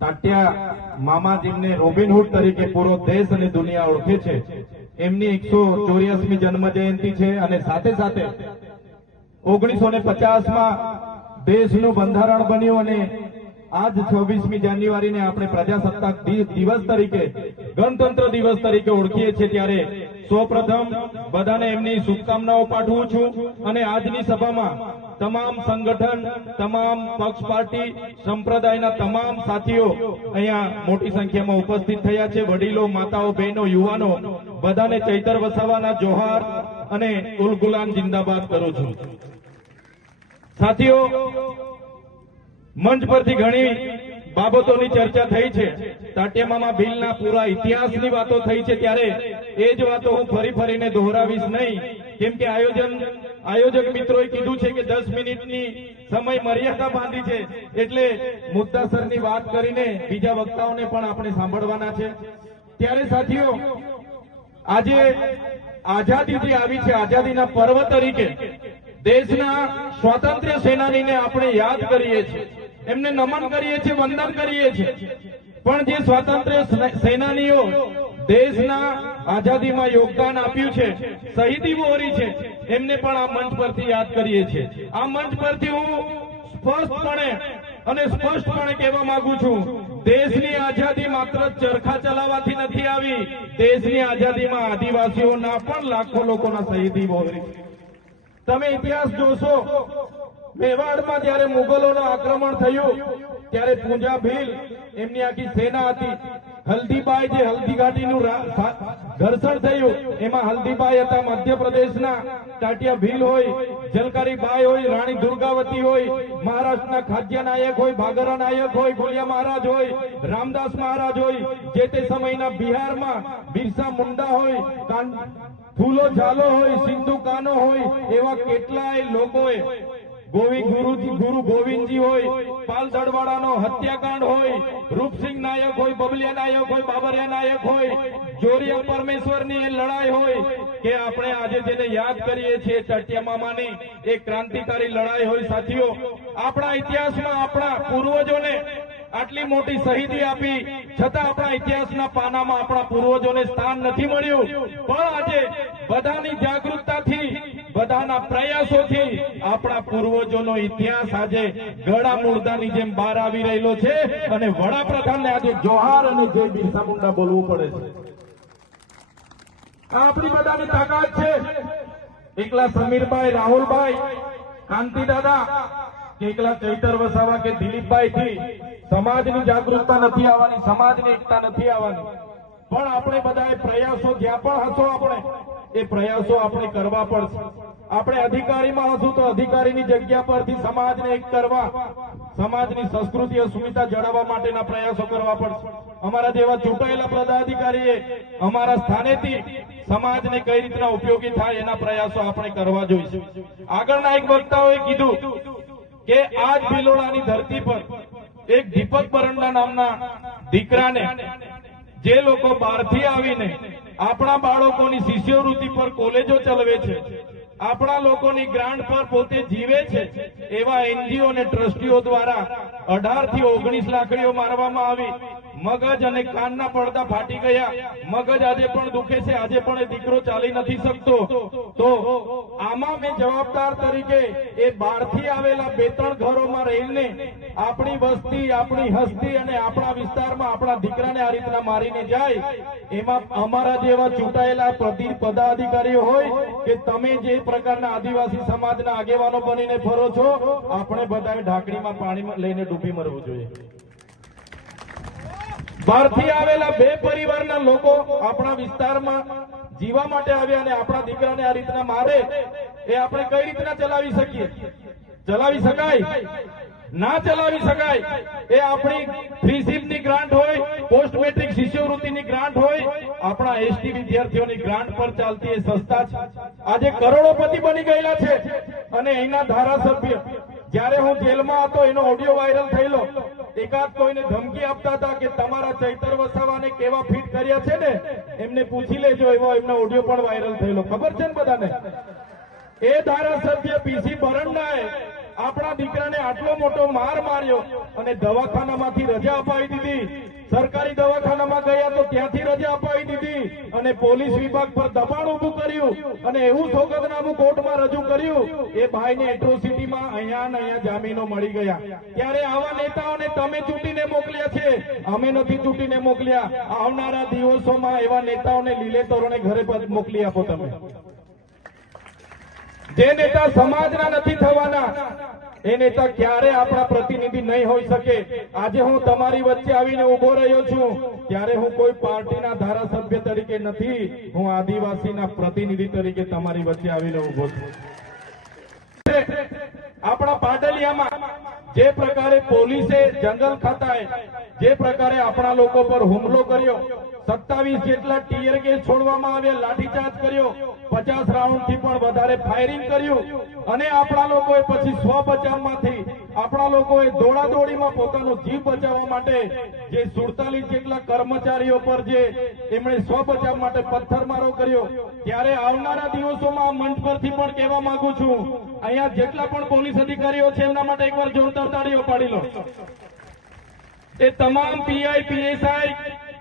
તાટ્યા મામા જેમને રોબિનહુડ તરીકે પૂરો દેશ અને દુનિયા ઓળખે છે, એમની 184મી જન્મ જયંતિ છે અને સાથે સાથે 1950માં દેશનું બંધારણ બન્યું અને આજ 26મી જાન્યુઆરીને આપણે પ્રજાસત્તાક દિવસ તરીકે, ગણતંત્ર દિવસ તરીકે ઓળખીએ છીએ। ત્યારે સૌપ્રથમ બધાને એમની શુભકામનાઓ પાઠવું છું અને આજની સભામાં તમામ સંગઠન, તમામ પક્ષ, પાર્ટી, સંપ્રદાયના તમામ સાથીઓ અહીંયા મોટી સંખ્યામાં ઉપસ્થિત થયા છે। વડીલો, માતાઓ, બહેનો, યુવાનો બધાને ચૈતર વસાવાના જોહાર અને ઉલ ગુલામ જિંદાબાદ કરું છું। સાથીઓ, મંચ પરથી ઘણી બાબતોની ચર્ચા થઈ છે। તાટ્યા મામા બિલના પૂરા ઇતિહાસની વાતો થઈ છે, ત્યારે એ જ વાતો હું ફરીને દોહરાવીશ નહીં, કેમ કે આયોજક મિત્રોએ કીધું છે કે 10 મિનિટની સમય મર્યાદા બાંધી છે, એટલે મુદ્દાસરની વાત કરીને બીજા વક્તાઓને પણ આપણે સાંભળવાના છે। ત્યારે સાથીઓ, આજે આઝાદી જે આવી છે, આઝાદીના પર્વ તરીકે દેશના સ્વાતંત્ર્ય સેનાનીને આપણે યાદ કરીએ છીએ, એમને નમન કરીએ છીએ, વંદન કરીએ છીએ, પણ જે સ્વાતંત્ર્ય સેનાનીઓ દેશના આઝાદીમાં યોગદાન આપ્યું છે, શહીદી વહોરી છે, એમને પણ આ મંચ પરથી યાદ કરીએ છીએ। આ મંચ પરથી હું સ્પષ્ટપણે કહેવા માંગુ છું, દેશની આઝાદી માત્ર ચરખા ચલાવવાથી નથી આવી, દેશની આઝાદીમાં આદિવાસીઓના પણ લાખો લોકોના શહીદી વહોરી છે। તમે ઇતિહાસ જોશો, મેવાડમાં જ્યારે મુગલોનું આક્રમણ થયું ત્યારે પૂંજા ભીલ એમની આખી સેના હતી। હલ્દીબાઈ, જે હલ્દી ઘાટીનું ઘર્ષણ થયું, એમાં હલ્દીબાઈ હતા, મધ્યપ્રદેશના તાટ્યા ભીલ હોય, જલકારીબાઈ હોય, રાણી દુર્ગાવતી હોય, મહારાષ્ટ્રના ખાદ્ય નાયક હોય, ભાગરા નાયક હોય, ગોલિયા મહારાજ હોય, રામદાસ મહારાજ હોય, જે તે સમયના બિહારમાં બિરસા મુંડા હોય, ફૂલો ઝાલો હોય, સિંધુ કાનો હોય, એવા કેટલાય લોકોએ, ગુરુ ગોવિંદજી હોય, પાલ દડવાડાનો હત્યાકાંડ હોય, રૂપસિંહ નાયક હોય, બબલિયા નાયક હોય, બાબરિયા નાયક હોય, જોરિયા પરમેશ્વરની એ લડાઈ હોય કે આપણે આજે જેને યાદ કરીએ છીએ તાટ્યા મામાની એક ક્રાંતિકારી લડાઈ હોય। સાથીઓ, આપણા ઇતિહાસમાં આપણા પૂર્વજોને આટલી મોટી શહીદી આપી છતાં આપણા ઇતિહાસના પાનામાં આપણા પૂર્વજોને સ્થાન નથી મળ્યું, પણ આજે બધાની જાગૃતતાથી, બધાના પ્રયાસોથી આપણા પૂર્વજોનો ઇતિહાસ આજે ગળા મુર્દાની જેમ બહાર આવી રહેલો છે અને વડાપ્રધાનને આજે જોહાર અને જય બિરસા મુંડા બોલવું પડે છે। આ આપણી બધાની તાકાત છે। એકલા સમીરભાઈ, રાહુલભાઈ, કાંતિદાદા, એકલા ચૈતર વસાવા કે દિલીપભાઈ થી સમાજની જાગૃતતા નથી આવવાની, સમાજની એકતા નથી આવવાની, પણ આપણે બધાએ પ્રયાસો જ્યાં પણ હશો આપણે એ પ્રયાસો આપણે કરવા પડશે। આપણે અધિકારીમાં હશું તો અધિકારીની જગ્યા પરથી સમાજને એક કરવા, સમાજની સંસ્કૃતિ અસ્મિતા જાળવવા માટેના પ્રયાસો કરવા પડશે। અમારા જેવા ચૂંટાયેલા પદાધિકારીએ અમારા સ્થાનેથી સમાજને કઈ રીતના ઉપયોગી થાય એના પ્રયાસો આપણે કરવા જોઈએ। આગળના એક વક્તાઓએ કીધું કે આજ ભિલોડાની ધરતી પર એક દીપક બરંડા નામના દીકરાને જે લોકો બહારથી આવીને આપણા બાળકોની શિષ્યવૃત્તિ પર કોલેજો ચલાવે છે, આપણા લોકોની ગ્રાન્ટ પર પોતે જીવે છે, એવા એનજીઓ અને ટ્રસ્ટીઓ દ્વારા 18 થી 19 લાકડીઓ મારવામાં આવી। મગજ અને કાનના પડદા ફાટી ગયા, મગજ આજે પણ દુખે છે, આજે પણ એ દીકરો ચાલી નથી શકતો। તો આમાં મેં જવાબદાર તરીકે એ બહારથી આવેલા 2-3 ઘરોમાં રહીને આપણી વસ્તી, આપણી હસ્તી અને આપણા વિસ્તારમાં આપણા દીકરાને આ રીતના મારીને જાય, એમાં અમારા જેવા ચૂંટાયેલા પદાધિકારીઓ હોય કે તમે જે પ્રકારના આદિવાસી સમાજના આગેવાનો બનીને ફરો છો, આપણે બધાએ ઢાંકણીમાં પાણી લઈને ડૂબી મરવું જોઈએ। બહારથી આવેલા 2 પરિવારના લોકો આપણા વિસ્તારમાં જીવા માટે આવ્યા અને આપણા દીકરાને આ રીતના મારે, એ આપણે કઈ રીતના ચલાવી શકીએ? ચલાવી શકાય? ના ચલાવી શકાય। એ આપણી ફ્રીશીપની ગ્રાન્ટ હોય, પોસ્ટ મેટ્રિક શિષ્યવૃત્તિની ગ્રાન્ટ હોય, આપણા એસટી વિદ્યાર્થીઓની ગ્રાન્ટ પર ચાલતી એ સંસ્થા છે, આજે કરોડોપતિ બની ગયેલા છે। અને એના ધારાસભ્ય, જ્યારે હું જેલમાં હતો એનો ઓડિયો વાયરલ થયેલો, એકાદ કોઈને ધમકી આપતા હતા કે તમારા ચૈતર વસાવાને કેવા ફિટ કર્યા છે ને, એમને પૂછી લેજો, એવો એમનો ઓડિયો પણ વાયરલ થયેલો, ખબર છે ને બધાને? એ ધારાસભ્ય પીસી બરંડાએ આપણા દીકરાને આટલો મોટો માર માર્યો અને દવાખાનામાંથી રજા અપાવી દીધી, સરકારી દવાખાનામાં ગયા તો ત્યાંથી રજા અપાવી દીધી અને પોલીસ વિભાગ પર દબાણ ઉભું કર્યું અને એવું સોગંદનામું કોર્ટમાં રજૂ કર્યું, એ ભાઈને એટ્રોસિટીમાં અહીંયા જામીનો મળી ગયા. ત્યારે આવા નેતાઓને તમે ચૂંટીને મોકલ્યા છે, અમે નથી ચૂંટીને મોકલ્યા. આવનારા દિવસોમાં એવા નેતાઓને લીલે તોરણે ઘરે મોકલી આપો તમે. જે નેતા સમાજના નથી થવાના એ નેતા ક્યારે આપણા પ્રતિનિધિ નહીં હોઈ શકે. આજે હું તમારી વચ્ચે આવીને ઉભો રહ્યો છું ત્યારે હું કોઈ પાર્ટીના ધારાસભ્ય તરીકે નથી, હું આદિવાસીના પ્રતિનિધિ તરીકે તમારી વચ્ચે આવીને ઉભો છું. આપણા પાટલિયામાં જે પ્રકારે પોલીસે જંગલ ખાતાએ જે પ્રકારે આપણા લોકો પર હુમલો કર્યો, 27 જેટલા ટીયર ગેસ છોડવામાં આવ્યા, લાઠીચાર્જ કર્યો, 50 રાઉન્ડથી પણ વધારે ફાયરિંગ કર્યું અને આપણા લોકોએ પછી સ્વ બચાવમાંથી આપણા લોકોએ દોડાદોડીમાં પોતાનો જીવ બચાવવા માટે જે 47 જેટલા કર્મચારીઓ પર જે એમણે સ્વ બચાવ માટે પથ્થરમારો કર્યો. ત્યારે આવનારા દિવસોમાં આ મંચ પરથી પણ કહેવા માંગુ છું, અહીંયા જેટલા પણ પોલીસ અધિકારીઓ છે એમના માટે એકવાર જોરદાર તાળીઓ પાડી લો. એ તમામ PI, PSI,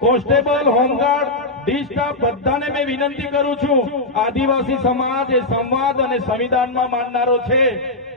constable, home guard, D staff બધાને મેં વિનંતી કરું છું, આદિવાસી સમાજ એ સંવાદ અને સંવિધાનમાં માનનારો છે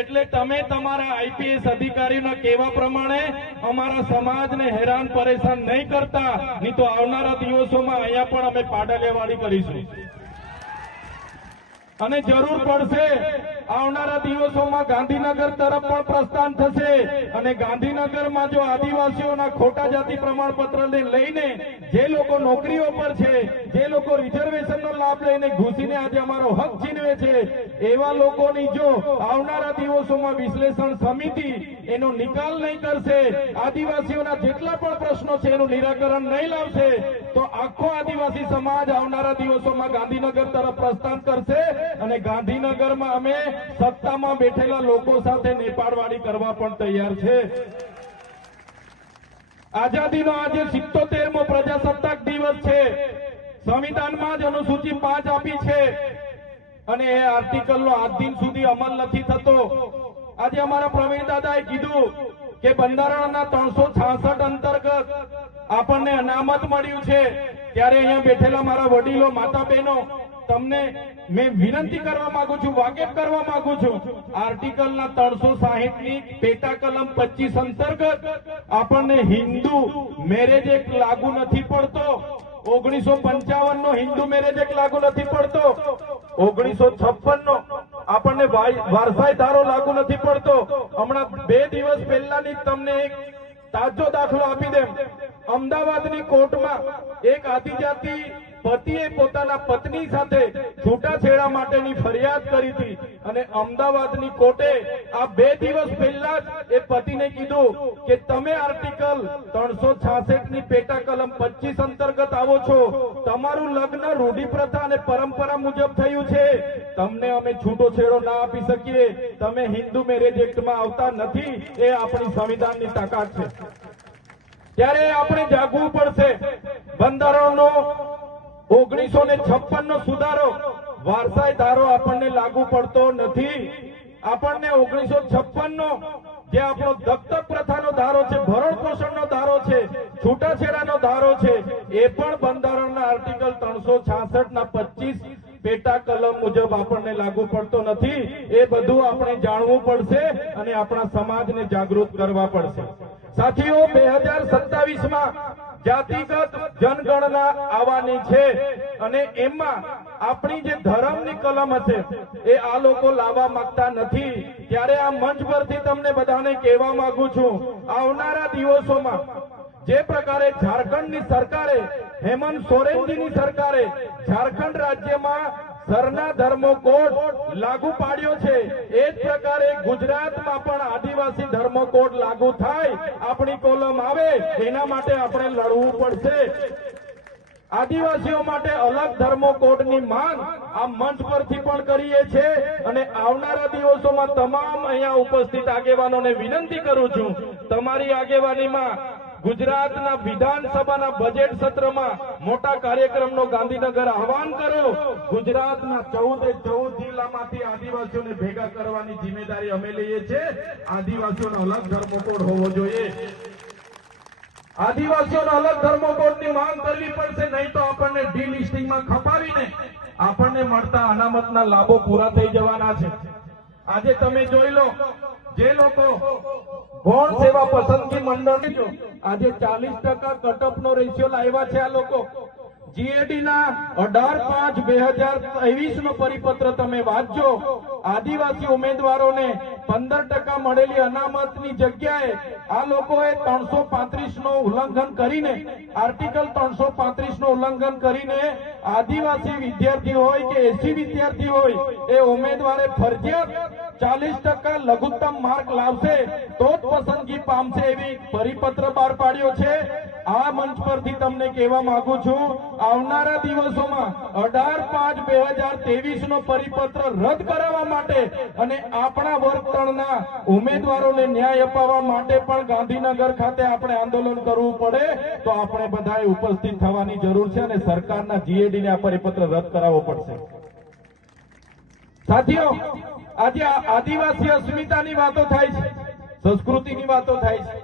એટલે તમે તમારા આઈપીએસ અધિકારીઓના કહેવા પ્રમાણે અમારા સમાજને હેરાન પરેશાન નહીં કરતા, નહીં તો આવનારા દિવસોમાં અહીંયા પણ અમે પાડાલેવાડી કરીશું અને જરૂર પડશે આવનારા દિવસોમાં ગાંધીનગર તરફ પણ પ્રસ્થાન થશે અને ગાંધીનગરમાં જો આદિવાસીઓના ખોટા જાતિ પ્રમાણપત્રને લઈને જે લોકો નોકરીઓ પર છે, જે લોકો રિઝર્વેશનનો લાભ લઈને ઘૂસીને આજે અમારો હક છીનવે છે, એવા લોકોની જો આવનારા દિવસોમાં વિશ્લેષણ સમિતિ એનો નિકાલ નહીં કરશે, આદિવાસીઓના જેટલા પણ પ્રશ્નો છે એનું નિરાકરણ નહીં લાવશે તો આખો આદિવાસી સમાજ આવનારા દિવસોમાં ગાંધીનગર તરફ પ્રસ્થાન કરશે અને ગાંધીનગરમાં અમે સત્તામાં બેઠેલા લોકો સાથે નેપાળવાડી કરવા પણ તૈયાર છે. આઝાદીનો આજે 77મો પ્રજાસત્તાક દિવસ છે. સંવિધાનમાં જ અનુસૂચિ 5 આપી છે અને એ આર્ટિકલનો આજ દિન સુધી અમલ નથી થતો. આજે અમારા પ્રવીણ દાદાએ કીધું કે બંધારણના 366 અંતર્ગત આપણને અનામત મળ્યું છે. ત્યારે અહીંયા બેઠેલા મારા વડીલો, માતા બહેનો, તમને મેં વિનંતી કરવા માંગુ છું, વાકેફ કરવા માંગુ છું, આર્ટિકલના 360ની પેટા કલમ 25 અંતર્ગત આપણને હિન્દુ મેરેજ એક્ટ લાગુ નથી પડતો. 1955 નો હિન્દુ મેરેજ એક્ટ લાગુ નથી પડતો. 1956 નો આપણને વારસાઈ ધારો લાગુ નથી પડતો. હમણાં 2 દિવસ પહેલાની તમને એક તાજો દાખલો આપી દેમ. અમદાવાદની કોર્ટમાં એક આદિજાતિ પતિએ પોતાના પત્ની સાથે છૂટાછેડા માટેની ફરિયાદ કરી હતી અને અમદાવાદની કોર્ટે આ 2 દિવસ પહેલા જ એ પતિને કીધું કે તમે આર્ટિકલ 366ની પેટા કલમ 25 અંતર્ગત આવો છો, તમારું લગ્ન રૂઢિપ્રથા અને પરંપરા મુજબ થયું છે, તમને અમે છૂટોછેડો ના આપી શકીએ, તમે હિન્દુ મેરેજ એક્ટમાં આવતા નથી. એ આપણી સંવિધાનની તાકાત છે. ત્યારે આપણે જાગવું પડશે. બંધારણનો 1956 નો સુધારો વારસાઈ ધારો આપણને લાગુ પડતો નથી. આપણને 1956 નો જે આપણો દત્તક પ્રથાનો ધારો છે, ભરણ પોષણનો ધારો છે, છૂટાછેડાનો ધારો છે, એ પણ બંધારણના આર્ટિકલ 366ના 25 પેટા કલમ મુજબ આપણને લાગુ પડતો નથી. એ બધું આપણે જાણવું પડશે અને આપણા સમાજને જાગૃત કરવા પડશે. સાથીઓ, 2027માં જાતિગત જનગણના આવવાની છે અને એમાં આપણી જે ધર્મની કલમ હશે એ આ લોકો લાવવા માંગતા નથી. ત્યારે આ મંચ પરથી તમને બધાને કહેવા માંગુ છું, આવનારા દિવસોમાં જે પ્રકારે ઝારખંડની સરકારે, હેમંત સોરેનજીની સરકારે ઝારખંડ રાજ્યમાં સરના ધર્મો કોડ લાગુ પાડ્યો છે, એ જ પ્રકારે ગુજરાતમાં પણ આદિવાસી ધર્મો કોડ લાગુ થાય, આપણી કોલમ આવે, એના માટે આપણે લડવું પડશે. આદિવાસીઓ માટે અલગ ધર્મો કોડની માંગ આ મંચ પરથી પણ કરીએ છીએ અને આવનારા દિવસોમાં તમામ અહીંયા ઉપસ્થિત આગેવાનોને વિનંતી કરું છું, તમારી આગેવાનીમાં ગુજરાતના વિધાનસભાના બજેટ સત્રમાં મોટા કાર્યક્રમનો ગાંધીનગર આહવાન કરો. ગુજરાતના 14 જિલ્લામાંથી આદિવાસીઓને ભેગા કરવાની જિમ્મેદારી અમે લઈએ છીએ. આદિવાસીઓનો અલગ ધર્મકોડ હોવો જોઈએ. આદિવાસીઓનો અલગ ધર્મકોડની માંગ કરવી પડશે, નહીં તો આપણને ડીલિસ્ટિંગમાં ખપાવીને આપણને મળતા અનામતના લાભો પૂરા થઈ જવાના છે. આજે તમે જોઈ લો, જે લોકો ગૌણ સેવા પસંદગી મંડળની આજે 40% કટઅપનો રેશિયો લાવ્યા છે. આ લોકો જીએડી ના 18/5/2023 નો પરિપત્ર તમે વાંચજો. આદિવાસી ઉમેદવારોને 15% મળેલી અનામતની જગ્યાએ આ લોકોએ 335 નો ઉલ્લંઘન કરીને, આર્ટિકલ 335 નો ઉલ્લંઘન કરીને આદિવાસી વિદ્યાર્થી હોય કે એસી વિદ્યાર્થી હોય એ ઉમેદવારે ફરજિયાત 40% લઘુત્તમ માર્ક લાવશે તો જ પસંદગી પામશે એવી પરિપત્ર બહાર પાડ્યો છે. આ મંચ પરથી તમને કહેવા માંગુ છું, આવનારા દિવસોમાં 18/5/2023 નો પરિપત્ર રદ કરાવવા માટે અને આપણા વર્ગતળના ઉમેદવારોને ન્યાય અપાવવા માટે પણ ગાંધીનગર ખાતે આપણે આંદોલન કરવું પડે તો આપણે બધાએ ઉપસ્થિત થવાની જરૂર છે અને સરકારના જીએડીને આ પરિપત્ર રદ કરાવવો પડશે. સાથીઓ, આજે આદિવાસી અસ્મિતાની વાતો થાય છે, સંસ્કૃતિની વાતો થાય છે,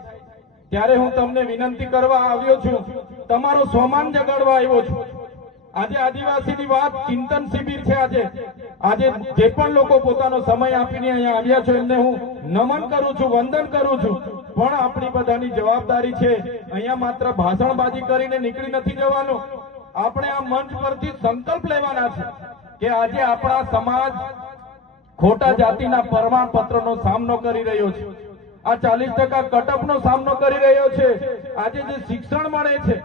ત્યારે હું તમને વિનંતી કરવા આવ્યો છું, તમારો સ્વમાન જગાડવા આવ્યો છું. આજે આદિવાસીની વાત ચિંતન શિબિર છે. આજે જે પણ લોકો પોતાનો સમય આપીને અહીંયા આવ્યા છો એમને હું નમન કરું છું, વંદન કરું છું. પણ આપણી બધાની જવાબદારી છે, અહીંયા માત્ર ભાષણબાજી કરીને નીકળી નથી જવાનું. આપણે આ મંચ પરથી સંકલ્પ લેવાના છે કે આજે આપણા સમાજ ખોટા જાતિના પ્રમાણપત્રનો સામનો કરી રહ્યો છે. આ 40% કટઅપનો સામનો કરી રહ્યો છે. આજે જે શિક્ષણ મળે છે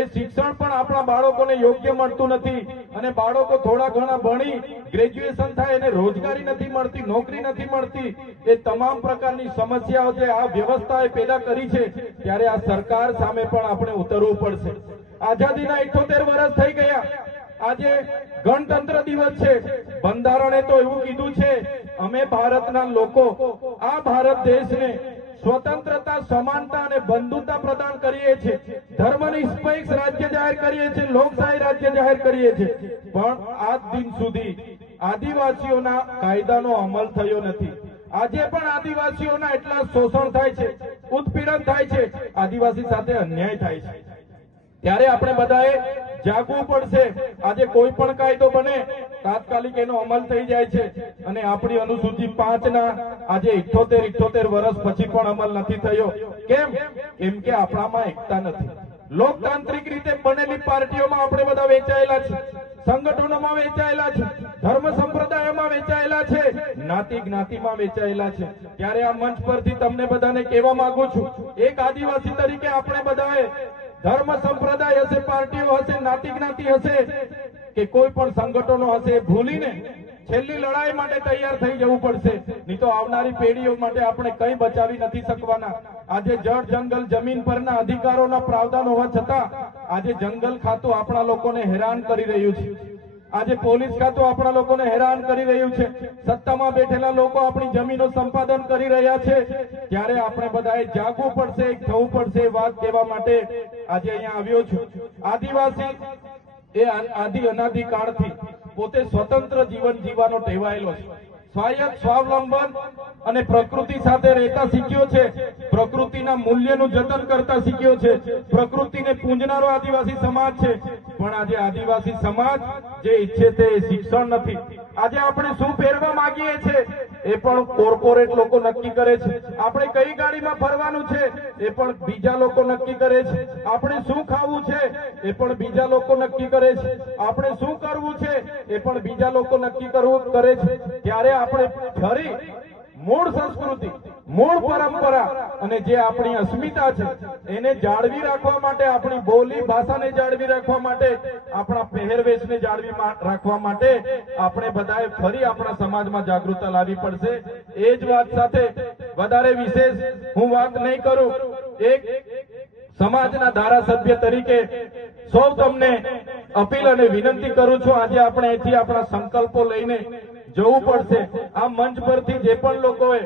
એ શિક્ષણ પણ આપણા બાળકોને યોગ્ય મળતું નથી અને બાળકો થોડા ઘણા ભણી ગ્રેજ્યુએશન થાય એને રોજગારી નથી મળતી, નોકરી નથી મળતી. એ તમામ પ્રકારની સમસ્યાઓ જે આ વ્યવસ્થાએ પેદા કરી છે, ત્યારે આ સરકાર સામે પણ આપણે ઉતરવું પડશે. આઝાદીના 78 વર્ષ થઈ ગયા. આજે ગણતંત્ર દિવસ છે. બંધારણે તો એવું કીધું છે, અમે ભારતના લોકો આ ભારત દેશને સ્વતંત્રતા, સમાનતા અને બંધુતા પ્રદાન કરીએ છીએ. ધર્મનિરપેક્ષ રાજ્ય જાહેર કરીએ છીએ, લોકશાહી રાજ્ય જાહેર કરીએ છીએ. પણ આજ દિન સુધી આદિવાસીઓના કાયદાનો અમલ થયો નથી. આજે પણ આદિવાસીઓના એટલા શોષણ થાય છે, ઉત્પીડન થાય છે, આદિવાસી સાથે અન્યાય થાય છે. ત્યારે આપણે બધાએ જાગવું પડશે. આજે કોઈ પણ કાયદો બને તાત્કાલિક એનો અમલ થઈ જાય છે અને આપણી અનુસૂચિ 5 ના આજે 78 વર્ષ પછી પણ અમલ નથી થયો. કેમ? કે આપણામાં એકતા નથી. લોકતાંત્રિક રીતે બનેલી પાર્ટીઓમાં આપણે બધા વેચાયેલા છે, સંગઠનોમાં વેચાયેલા છે, ધર્મ સંપ્રદાયોમાં વેચાયેલા છે, જ્ઞાતિ જ્ઞાતિમાં વેચાયેલા છે. ત્યારે આ મંચ પરથી તમને બધાને કહેવા માંગુ છું, એક આદિવાસી તરીકે આપણે બધાએ ધર્મ સંપ્રદાય હશે, પાર્ટીઓ હશે, જ્ઞાતિ જ્ઞાતિ હશે કે કોઈ પણ સંગઠનો હશે, ભૂલીને છેલ્લી લડાઈ માટે તૈયાર થઈ જવું પડશે. નહીં તો આવનારી પેઢીઓ માટે આપણે કંઈ બચાવી નથી શકવાના. આજે જળ, જંગલ, જમીન પરના અધિકારોના પ્રાવધાન હોવા છતાં આજે જંગલ ખાતું આપણા લોકોને હેરાન કરી રહ્યું છે. આજે પોલીસ ખાતું આપણા લોકોને હેરાન કરી રહ્યું છે. સત્તામાં બેઠેલા લોકો આપણી જમીનો સંપાદન કરી રહ્યા છે. ત્યારે આપણે બધાએ જાગવું પડશે, થવું પડશે. વાત કહેવા માટે આજે અહીંયા આવ્યો છું. આદિવાસી એ આદિ અનાદિ કાળથી પોતે સ્વતંત્ર જીવન જીવવાનો ટેવાયેલો છે. સ્વાયત્ત, સ્વાવલંબન અને પ્રકૃતિ સાથે રહેતા શીખ્યો છે. પ્રકૃતિના મૂલ્યનું જતન કરતા શીખ્યો છે. પ્રકૃતિને પૂજનારો આદિવાસી સમાજ છે. પણ આજે આદિવાસી સમાજ જે ઈચ્છે તે શિક્ષણ નથી. આજે આપણે શું પહેરવા માંગીએ છીએ એ પણ કોર્પોરેટ લોકો નક્કી કરે છે. આપણે કઈ ગાડીમાં ફરવાનું છે એ પણ બીજા લોકો નક્કી કરે છે. આપણે શું ખાવું છે એ પણ બીજા લોકો નક્કી કરે છે. આપણે શું કરવું છે એ પણ બીજા લોકો નક્કી કરે છે. ત્યારે આપણે ફરી મૂળ સંસ્કૃતિ, મૂળ પરંપરા અને જે આપણી અસ્મિતા છે એને જાળવી રાખવા માટે, આપણી બોલી ભાષાને જાળવી રાખવા માટે, આપણા પહેરવેશને જાળવી રાખવા માટે આપણે બધાએ ફરી આપણા સમાજમાં જાગૃતતા લાવવી પડશે. એ જ વાત સાથે વધારે વિશેષ હું વાત નહીં કરું. એક સમાજના ધારાસભ્ય તરીકે સૌ તમને અપીલ અને વિનંતી કરું છું, આજે આપણે અહીંથી આપણા સંકલ્પો લઈને જવું પડશે. આ મંચ પરથી જે પણ લોકોએ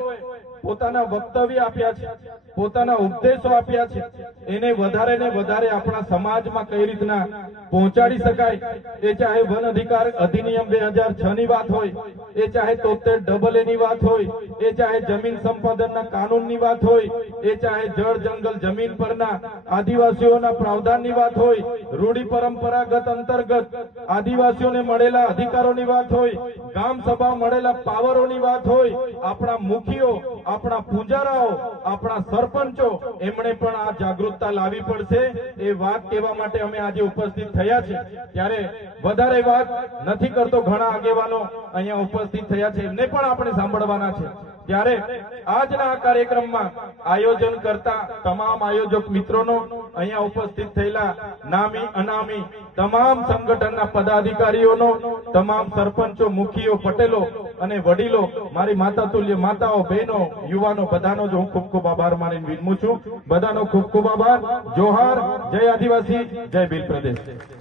પોતાના વક્તવ્ય આપ્યા છે પોતાના ઉપદેશો આપ્યા છે એને વધારે ને વધારે આપણા સમાજમાં કઈ રીતના પહોંચાડી શકાય, એ ચાહે વન અધિકાર અધિનિયમ 2006 ની વાત હોય, એ ચાહે 73 AA ની વાત હોય, એ ચાહે જમીન સંપાદનના કાનૂનની વાત હોય, એ ચાહે જળ જંગલ જમીન પરના આદિવાસીઓના પ્રાવધાનની વાત હોય, રૂઢિ પરંપરાગત અંતર્ગત આદિવાસીઓને મળેલા અધિકારોની વાત હોય, ગામ સભા મળેલા પાવરોની વાત હોય, આપણા મુખીઓ, આપણા પૂજારાઓ, આપણા સરપંચો એમણે પણ આ જાગૃતતા લાવવી પડશે. એ વાત કહેવા માટે અમે આજે ઉપસ્થિત થયા છે. ત્યારે વધારે વાત નથી કરતો, ઘણા આગેવાનો અહીંયા ઉપસ્થિત થયા છે, એમને પણ આપણે સાંભળવાના છે. ત્યારે આજના આ કાર્યક્રમમાં આયોજન કરતા તમામ આયોજક મિત્રોનો, અહીંયા ઉપસ્થિત થયેલા નામી અનામી તમામ સંગઠનના પદાધિકારીઓનો, તમામ સરપંચો, મુખીઓ, પટેલો અને વડીલો, મારી માતા તુલ્ય માતાઓ, બહેનો, યુવાનો, બધાનો જ હું ખૂબ ખૂબ આભાર માનીને વિનમું છું. બધાનો ખૂબ ખૂબ આભાર. જોહાર. જય આદિવાસી, જય ભીલ પ્રદેશ.